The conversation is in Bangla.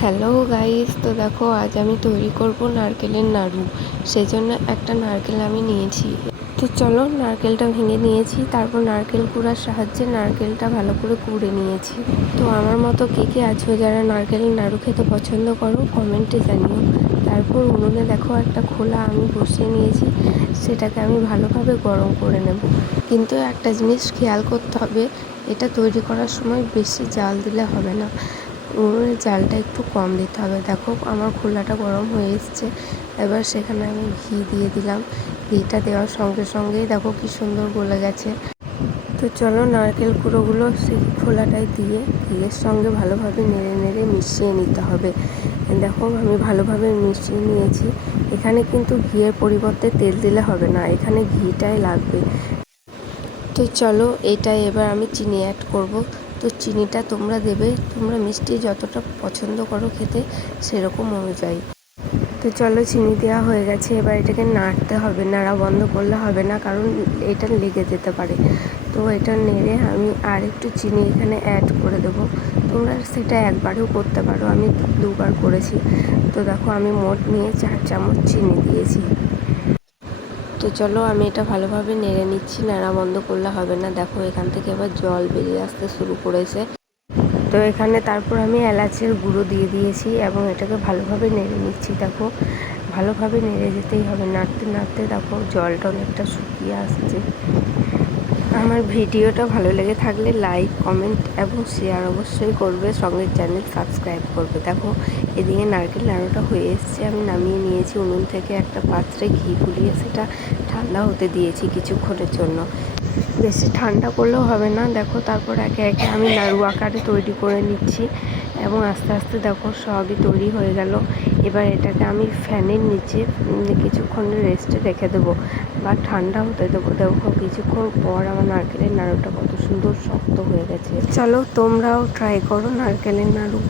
হ্যালো গাইস, তো দেখো আজ আমি তৈরি করব নারকেলের নাড়ু। সেজন্য একটা নারকেল আমি নিয়েছি। তো চলো, নারকেলটা ভেঙে নিয়েছি, তারপর নারকেল কুড়ার সাহায্যে নারকেলটা ভালো করে কুড়ে নিয়েছি। তো আমার মতো কে কে আছো যারা নারকেলের নাড়ু খেতে পছন্দ করো, কমেন্টে জানিও। তারপর উনুনে দেখো একটা খোলা আমি বসিয়ে নিয়েছি, সেটাকে আমি ভালোভাবে গরম করে নেব। কিন্তু একটা জিনিস খেয়াল করতে হবে, এটা তৈরি করার সময় বেশি জাল দিলে হবে না, উনুনের জালটা একটু কম দিতে হবে। দেখো আমার খোলাটা গরম হয়ে এসছে, এবার সেখানে আমি ঘি দিয়ে দিলাম। ঘিটা দেওয়ার সঙ্গে সঙ্গেই দেখো কি সুন্দর গলে গেছে। তো চলো, নারকেল কুড়োগুলো সেই খোলাটায় দিয়ে ঘিয়ের সঙ্গে ভালোভাবে নেড়ে নেড়ে মিশিয়ে নিতে হবে। দেখো আমি ভালোভাবে মিশিয়ে নিয়েছি। এখানে কিন্তু ঘিয়ের পরিবর্তে তেল দিলে হবে না, এখানে ঘিটাই লাগবে। তো চলো, এটাই এবার আমি চিনি অ্যাড করব। তো চিনিটা তোমরা দেবে, তোমরা মিষ্টি যতটা পছন্দ করো খেতে সেরকম অনুযায়ী। তো চলো, চিনি দেওয়া হয়ে গেছে, এবার এটাকে নাড়তে হবে, নাড়া বন্ধ করলে হবে না, কারণ এটা লেগে যেতে পারে। তো এটা নেড়ে আমি আর একটু চিনি এখানে অ্যাড করে দেবো। তোমরা সেটা একবারেও করতে পারো, আমি দুবার করেছি। তো দেখো আমি মোট নিয়ে 4 চামচ চিনি দিয়েছি। তো চলো, আমি এটা ভালোভাবে নেড়ে নিচ্ছি, নাড়া বন্ধ করলে হবে না। দেখো এখান থেকে এবার জল বেরিয়ে আসতে শুরু করেছে। তো এখানে তারপর আমি এলাচের গুঁড়ো দিয়ে দিয়েছি এবং এটাকে ভালোভাবে নেড়ে নিচ্ছি। দেখো ভালোভাবে নেড়ে যেতেই হবে, নাড়তে নাড়তে দেখো জলটা অনেকটা শুকিয়ে আসছে। আমার ভিডিওটা ভালো লেগে থাকলে লাইক, কমেন্ট এবং শেয়ার অবশ্যই করবে, সঙ্গে চ্যানেল সাবস্ক্রাইব করবে। দেখো এদিকে নারকেল নাড়ুটা হয়ে এসছে, আমি নামিয়ে নিয়েছি উনুন থেকে। একটা পাত্রে ঘি গুলিয়ে সেটা ঠান্ডা হতে দিয়েছি কিছুক্ষণের জন্য, বেশি ঠান্ডা করলেও হবে না। দেখো তারপর একে একে আমি নাড়ু আকারে তৈরি করে নিচ্ছি এবং আস্তে আস্তে দেখো সবই তৈরি হয়ে গেল। এবার এটাকে আমি ফ্যানের নিচে কিছুক্ষণ রেস্টে রেখে দেবো বা ঠান্ডা হতে দেবো। দেখো কিছুক্ষণ পর আমার নারকেলের নাড়ুটা কত সুন্দর শক্ত হয়ে গেছে। চলো তোমরাও ট্রাই করো নারকেলের নাড়ু।